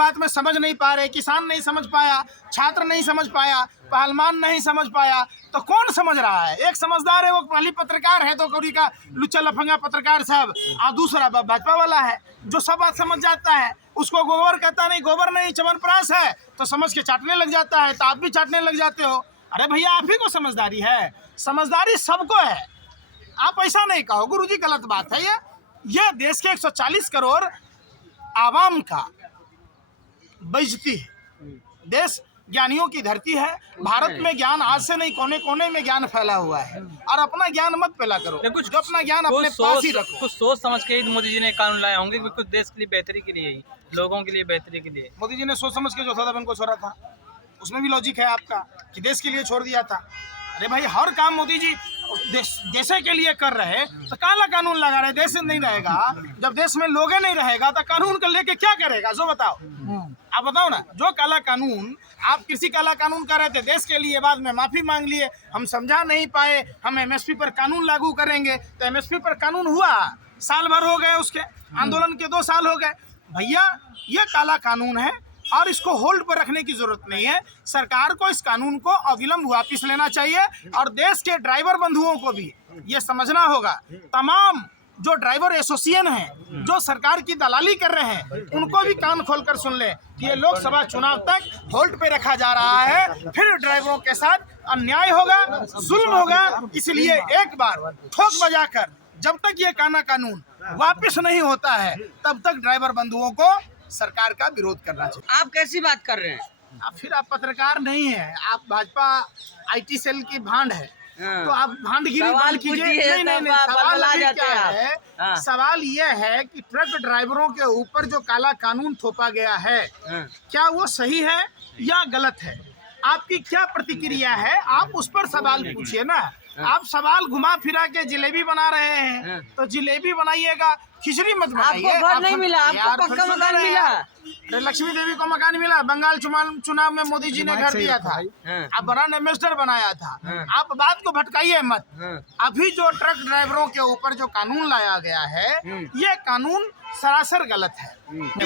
बात में समझ नहीं पा रहे, किसान नहीं समझ पाया, छात्र नहीं समझ पाया, पहलवान नहीं समझ पाया, तो कौन समझ रहा है? एक समझदार है, वो पहली पत्रकार है तो कौड़ी का लुच्चा लफंगा पत्रकार साहब, और दूसरा भाजपा वाला है जो सब बात समझ जाता है। उसको गोबर कहता नहीं, गोबर नहीं च्यवनप्राश है तो समझ के चाटने लग जाता है, तो आप भी चाटने लग जाते हो। अरे भैया, आप ही को समझदारी है, समझदारी सबको है, आप ऐसा नहीं कहो गुरुजी, गलत बात है। ये देश के 140 करोड़ आवाम का बेइज्जती है। देश ज्ञानियों की धरती है। भारत में ज्ञान आज से नहीं, कोने कोने में ज्ञान फैला हुआ है, और अपना ज्ञान मत फैला करो, जो अपना ज्ञान अपने पास ही रखो। कुछ सोच समझ के ही मोदी जी ने कानून लाए होंगे, कुछ देश के लिए बेहतरी के लिए ही, लोगों के लिए बेहतरी के लिए। मोदी जी ने सोच समझ के जो सौदा बहन को छोड़ा था, उसमें भी लॉजिक है आपका कि देश के लिए छोड़ दिया था। अरे भाई, हर काम मोदी जी देशे के लिए कर रहे, तो काला कानून लगा रहे। देश नहीं रहेगा, जब देश में लोग नहीं रहेगा तो कानून को लेके क्या करेगा? जो बताओ, आप बताओ ना। जो काला कानून, आप कृषि काला कानून कर रहे थे देश के लिए, बाद में माफी मांग लिए, हम समझा नहीं पाए, हम एमएसपी पर कानून लागू करेंगे, तो एमएसपी पर कानून हुआ, साल भर हो गए, उसके आंदोलन के 2 साल हो गए। भैया, ये काला कानून है और इसको होल्ड पर रखने की जरूरत नहीं है। सरकार को इस कानून को अविलंब वापस लेना चाहिए, और देश के ड्राइवर बंधुओं को भी ये समझना होगा, तमाम जो ड्राइवर एसोसिएशन हैं, जो सरकार की दलाली कर रहे हैं, उनको भी कान खोलकर सुन ले कि ये लोकसभा चुनाव तक होल्ड पे रखा जा रहा है, फिर ड्राइवरों के साथ अन्याय होगा, जुल्म होगा। इसलिए एक बार ठोक बजाकर, जब तक ये काला कानून वापस नहीं होता है, तब तक ड्राइवर बंधुओं को सरकार का विरोध करना चाहिए। आप कैसी बात कर रहे हैं? फिर आप पत्रकार नहीं है, आप भाजपा आईटी सेल की भांड है, तो आप भांडगिरी बंद कीजिए। नहीं, सवाल अभी क्या है? सवाल यह है कि ट्रक ड्राइवरों के ऊपर जो काला कानून थोपा गया है, क्या वो सही है या गलत है? आपकी क्या प्रतिक्रिया है? आप उस पर सवाल पूछिए ना। आप सवाल घुमा फिरा के जिलेबी बना रहे हैं, तो जिलेबी बनाइएगा, खिचड़ी मत बनाइए। आपको घर नहीं मिला, आपको पक्का मकान मिला। लक्ष्मी देवी को मकान मिला, बंगाल चुनाव में मोदी जी ने घर दिया था, आप ब्रांड एम्बेसडर बनाया था। आप बात को भटकाइए मत। अभी जो ट्रक ड्राइवरों के ऊपर जो कानून लाया गया है, ये कानून सरासर गलत है।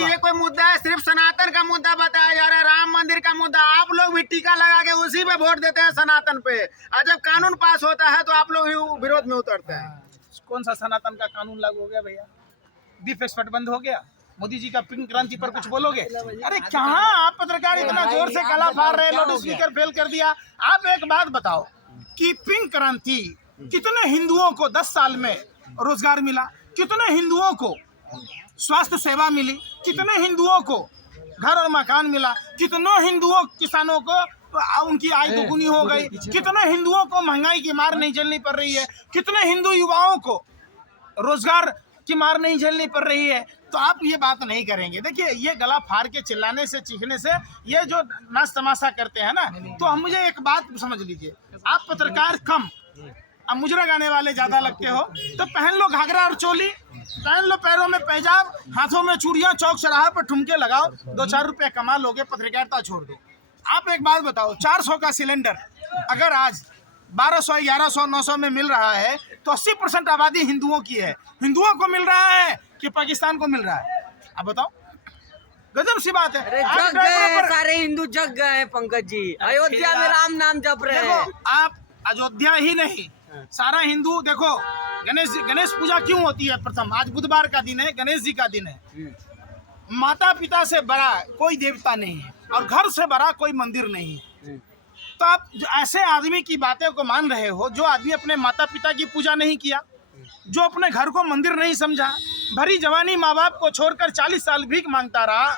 ये कोई मुद्दा है? सिर्फ सनातन का मुद्दा बताया जा रहा है, राम मंदिर का मुद्दा। आप लोग भी टीका लगा के उसी पे वोट देते हैं, सनातन पे, और जब कानून पास होता है तो आप लोग ही विरोध में उतरते हैं। कौन सा सनातन का कानून लागू हो गया भैया? बीफ एक्सपर्ट बंद हो गया? मोदी जी का पिंक क्रांति पर कुछ बोलोगे? अरे कहाँ आप पत्रकार इतना जोर से गला फाड़ रहे हैं, लाउड स्पीकर फेल कर दिया। आप एक बात बताओ कि पिंक क्रांति कितने हिंदुओं को 10 साल में रोजगार मिला, कितने हिंदुओं को स्वास्थ्य सेवा मिली, कितने हिंदुओं को घर और मकान मिला, कितनों हिंदुओं किसानों को उनकी आय दुगुनी हो गई, कितने हिंदुओं को महंगाई की मार नहीं झेलनी पड़ रही है, कितने हिंदू युवाओं को रोजगार की मार नहीं झेलनी पड़ रही है। तो आप ये बात नहीं करेंगे। देखिए, ये गला फाड़ के चिल्लाने से, चीखने से, ये जो नाच तमाशा करते हैं ना, तो हम मुझे एक बात समझ लीजिए, आप पत्रकार कम, अब मुजरा गाने वाले ज्यादा लगते हो, तो पहन लो घाघरा और चोली, पहन लो पैरों में पैजाब, हाथों में चूड़ियां, चौक चौराहे पर ठुमके लगाओ, 2-4 रुपए कमा लोगे, पत्रकारिता छोड़ दो। आप एक बात बताओ, 400 का सिलेंडर अगर आज 1200, 1100, 900 में मिल रहा है, तो 80% आबादी हिंदुओं की है। हिंदुओं को मिल रहा है कि पाकिस्तान को मिल रहा है? आप बताओ, गजब सी बात है। जग गए, सारे हिंदू जग गए हैं पंकज जी, अयोध्या में राम नाम जप रहे हैं। आप अयोध्या ही नहीं, सारा हिंदू देखो, गणेश पूजा क्यों होती है? प्रथम, आज बुधवार का दिन है, गणेश जी का दिन है। माता पिता से बड़ा कोई देवता नहीं है, और घर से बड़ा कोई मंदिर नहीं है। तो आप ऐसे आदमी की बातें को मान रहे हो, जो आदमी अपने माता पिता की पूजा नहीं किया, जो अपने घर को मंदिर नहीं समझा, भरी जवानी माँ बाप को छोड़कर 40 साल भीख मांगता रहा।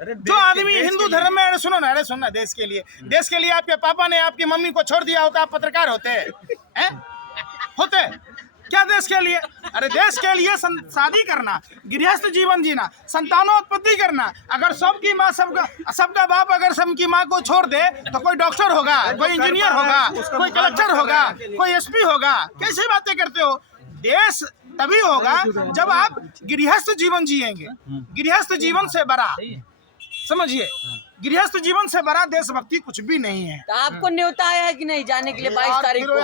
जो आदमी हिंदू धर्म में, अरे सुनो ना, देश के लिए आपके पापा ने आपकी मम्मी को छोड़ दिया होता, आप पत्रकार होते हैं? होते क्या देश के लिए? अरे देश के लिए शादी करना, गृहस्थ जीवन जीना, संतानोत्पत्ति करना। अगर सबकी माँ, सबका बाप अगर सबकी माँ को छोड़ दे, तो कोई डॉक्टर होगा, कोई इंजीनियर होगा, कोई कलेक्टर होगा, कोई एसपी होगा? कैसी बातें करते हो? देश तभी होगा जब आप गृहस्थ जीवन जिएंगे। गृहस्थ जीवन से बड़ा, समझिए, गृहस्थ जीवन से बड़ा देशभक्ति कुछ भी नहीं है। तो आपको न्योता आया है कि नहीं जाने के लिए 22 तारीख को?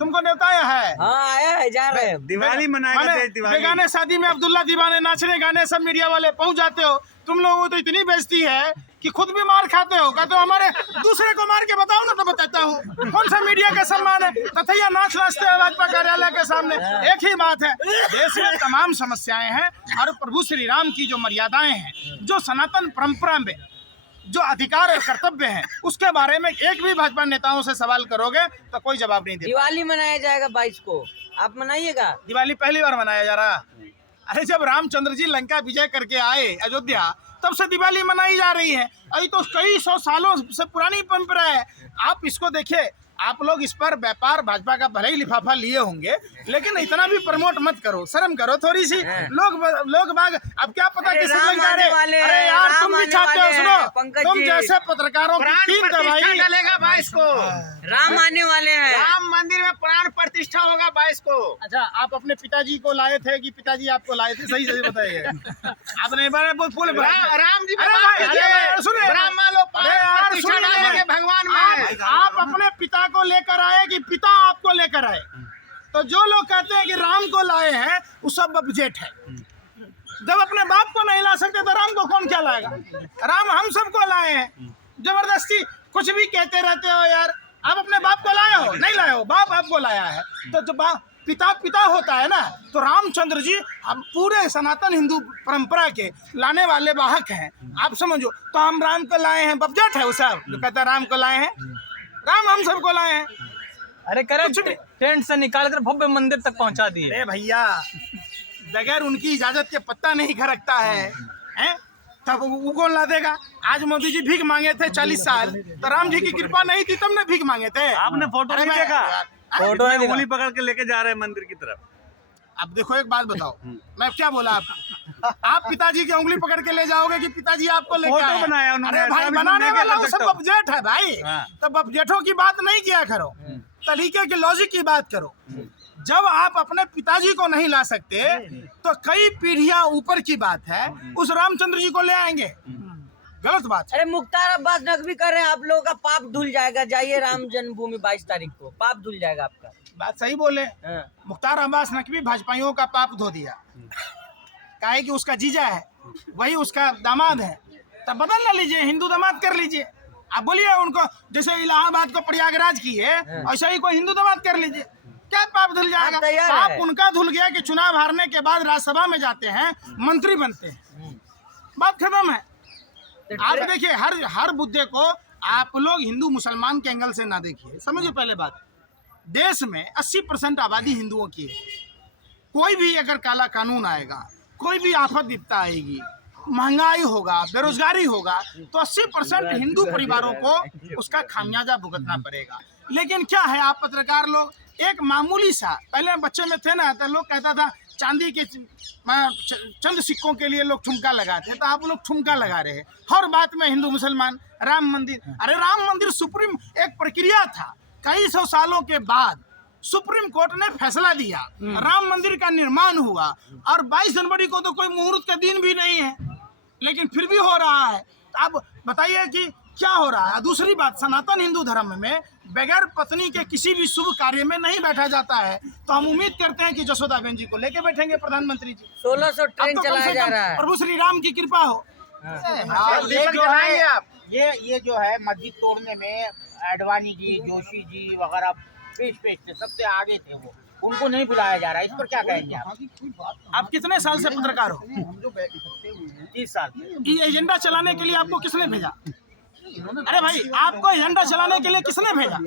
तुमको न्योताया है? हाँ आया है, जा रहे हैं। दिवाली मनाएगा माने देश दिवाली। बेगाने शादी में अब्दुल्ला दीवाने नाचने गाने सब मीडिया वाले पहुंच जाते हो, तुम लोगों को तो इतनी बेइज्जती है कि खुद भी मार खाते हो। कहते हो हमारे दूसरे को मार के बताओ ना, तो बताता हूँ कौन सा मीडिया का सम्मान है। तथैया नाच नाचते हैं भाजपा कार्यालय के सामने। एक ही बात है, देश में तमाम समस्याएं हैं और प्रभु श्री राम की जो मर्यादाएं हैं, जो सनातन परंपरा में जो अधिकार और कर्तव्य हैं, उसके बारे में एक भी भाजपा नेताओं से सवाल करोगे तो कोई जवाब नहीं देगा। दिवाली मनाया जाएगा 22 को, आप मनाइएगा? दिवाली पहली बार मनाया जा रहा। अरे जब रामचंद्र जी लंका विजय करके आए अयोध्या, तब से दिवाली मनाई जा रही है। अभी तो कई सौ सालों से पुरानी परंपरा है। आप इसको देखिए, आप लोग इस पर व्यापार भाजपा का भले ही लिफाफा लिए होंगे, लेकिन इतना भी प्रमोट मत करो, शर्म करो थोड़ी सी। लोग बाग अब क्या पता अरे कि राम श्रीलंका आने वाले हैं, अरे यार राम तुम भी आने चाहते हो, वाले सुनो, हैं, पंकज तुम जी। जैसे पत्रकारों की तीन दवाई डलेगा 22 को, राम आने वाले हैं। राम मंदिर में प्राण प्रतिष्ठा होगा 22 को। अच्छा, आप अपने पिताजी को लाए थे कि पिताजी आपको लाए थे? सही सही बताइए। आपने बारे बोले राम जी अरे भाई, अरे सुनिए, ब्राह्मण लोग अरे यार प्रतिष्ठा डालेंगे सुनिए, भगवान में। आप अपने पिता को लेकर आए कि पिता आपको लेकर आए? तो जो लोग कहते हैं कि राम को लाए हैं, वो सब बबजेट है। जब अपने बाप को नहीं ला सकते तो राम को कौन क्या लाएगा? राम हम सबको लाए हैं। जबरदस्ती कुछ भी कहते रहते हो यार। आप अपने बाप को लाए हो? नहीं लाए हो, बाप आपको लाया है। तो जब पिता पिता होता है ना, तो रामचंद्र जी हम पूरे सनातन हिंदू परंपरा के लाने वाले वाहक हैं। आप समझो, तो हम राम को लाए हैं, बबजेट है वो सब जो कहता है राम को लाए हैं। राम हम सबको लाए हैं। अरे करे टेंट से निकाल कर भव्य मंदिर तक पहुंचा दिए। अरे भैया, बगैर उनकी इजाजत के पत्ता नहीं खरकता है, हैं? तब वो कौन ला देगा? आज मोदी जी भीख मांगे थे 40 साल, तो राम जी की कृपा नहीं थी, तुमने भीख मांगे थे। आपने फोटो अरे नहीं भाई, देखा? यार, फोटो नहीं उंगली पकड़ के लेके जा रहे हैं मंदिर की तरफ। अब देखो एक बात बताओ, मैं क्या बोला आप पिताजी की उंगली पकड़ के ले जाओगे कि पिताजी आपको लेके फोटो आए? बनाया उन्होंने, अरे भाई, ऐसा भी बनाने लेके वाला जा वो सब सकते हो। बबजेट है भाई। हाँ। तो बबजेटों की बात नहीं किया करो, तरीके की लॉजिक की बात करो। जब आप अपने पिताजी को नहीं ला सकते, तो कई पीढ़ियां ऊपर की बात है उस रामचंद्र जी को ले आएंगे। गलत बात है। अरे मुख्तार अब्बास नकवी कर रहे हैं, आप लोगों का पाप धुल जाएगा। जाइए राम जन्मभूमि 22 तारीख को, पाप धुल जाएगा आपका। बात सही बोले। हाँ। मुख्तार अब्बास नकवी भाजपाइयों का पाप धो दिया। काहे कि उसका जीजा है, वही उसका दामाद है, तब बदल ना लीजिए, हिंदू दामाद कर लीजिए। आप बोलिए उनको, जैसे इलाहाबाद को प्रयागराज किए, ऐसा ही कोई हिंदू दामाद कर लीजिए। क्या पाप धुल जाएगा? तैयार पाप है। उनका धुल गया कि चुनाव हारने के बाद राज्यसभा में जाते हैं, मंत्री बनते हैं, बात खत्म है। आप देखिए, हर मुद्दे को आप लोग हिंदू मुसलमान के एंगल से ना देखिए। समझिए पहले बात, देश में 80% आबादी हिंदुओं की है। कोई भी अगर काला कानून आएगा, कोई भी आफत विपदा आएगी, महंगाई होगा, बेरोजगारी होगा, तो 80% हिंदू परिवारों को उसका खामियाजा भुगतना पड़ेगा। लेकिन क्या है, आप पत्रकार लोग एक मामूली सा, पहले बच्चे में थे ना, तो लोग कहता था चांदी के चंद सिक्कों के लिए लोग ठुमका लगाते हैं, तो आप लोग ठुमका लगा रहे हैं हर बात में। हिंदू मुसलमान, राम मंदिर, अरे राम मंदिर सुप्रीम एक प्रक्रिया था। कई सौ सालों के बाद सुप्रीम कोर्ट ने फैसला दिया, राम मंदिर का निर्माण हुआ, और 22 जनवरी को तो कोई मुहूर्त का दिन भी नहीं है, लेकिन फिर भी हो रहा है। तो अब बताइए कि क्या हो रहा है? दूसरी बात, सनातन हिंदू धर्म में बगैर पत्नी के किसी भी शुभ कार्य में नहीं बैठा जाता है। तो हम उम्मीद करते हैं कि जसोदाबेन जी को लेके बैठेंगे प्रधानमंत्री जी। 1600 अब ट्रेन तो कम चलाया से जा कम रहा है। प्रभु श्री राम की कृपा हो। और ये जो है, ये जो है मस्जिद तोड़ने में अडवाणी जी, जोशी जी वगैरह पेश थे, सबसे आगे थे वो, उनको नहीं बुलाया जा रहा है। इस पर क्या कहेंगे आप? आप कितने साल से पत्रकार हो? 30 साल। ये एजेंडा चलाने के लिए आपको किसने भेजा? अरे भाई, आपको एजेंडा चलाने के लिए किसने भेजा?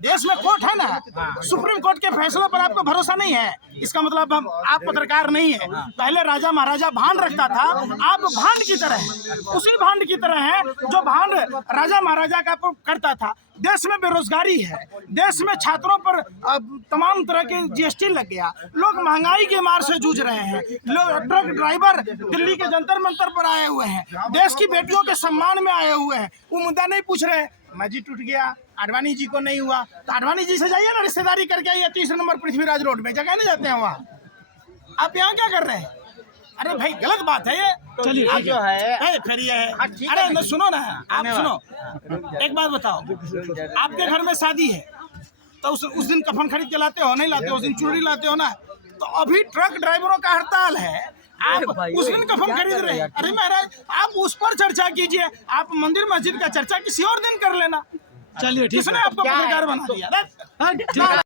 देश में कोर्ट है ना, सुप्रीम कोर्ट के फैसलों पर आपको भरोसा नहीं है, इसका मतलब आप पत्रकार नहीं है। पहले राजा महाराजा भांड रखता था, आप भांड की तरह हैं, उसी भांड की तरह हैं जो भांड राजा महाराजा का करता था। देश में बेरोजगारी है, देश में छात्रों पर तमाम तरह के जीएसटी लग गया, लोग महंगाई के मार से जूझ रहे हैं, लोग ट्रक ड्राइवर दिल्ली के जंतर मंतर पर आए हुए हैं, देश की बेटियों के सम्मान में आए हुए हैं, वो मुद्दा नहीं पूछ रहे। मस्जिद टूट गया, आडवाणी जी को नहीं हुआ, तो आडवाणी जी से जाइए ना, रिश्तेदारी करके आइए 30 नंबर पृथ्वीराज रोड में, जगह नहीं जाते हैं वहाँ। आप यहाँ क्या कर रहे हैं? अरे भाई, गलत बात है ये। चलिए, ये जो है फिर ये है, अरे न सुनो ना, आप सुनो, एक बात बताओ, आपके घर में शादी है, तो उस दिन कफन खरीद के लाते हो, नहीं लाते हो, उस दिन चुनरी लाते हो ना। तो अभी ट्रक ड्राइवरों का हड़ताल है, आप उस दिन कफन खरीद रहे हैं। अरे महाराज, आप उस पर चर्चा कीजिए, आप मंदिर मस्जिद का चर्चा किसी और दिन कर लेना। चलिए, किसने आपको पत्रकार बना दिया?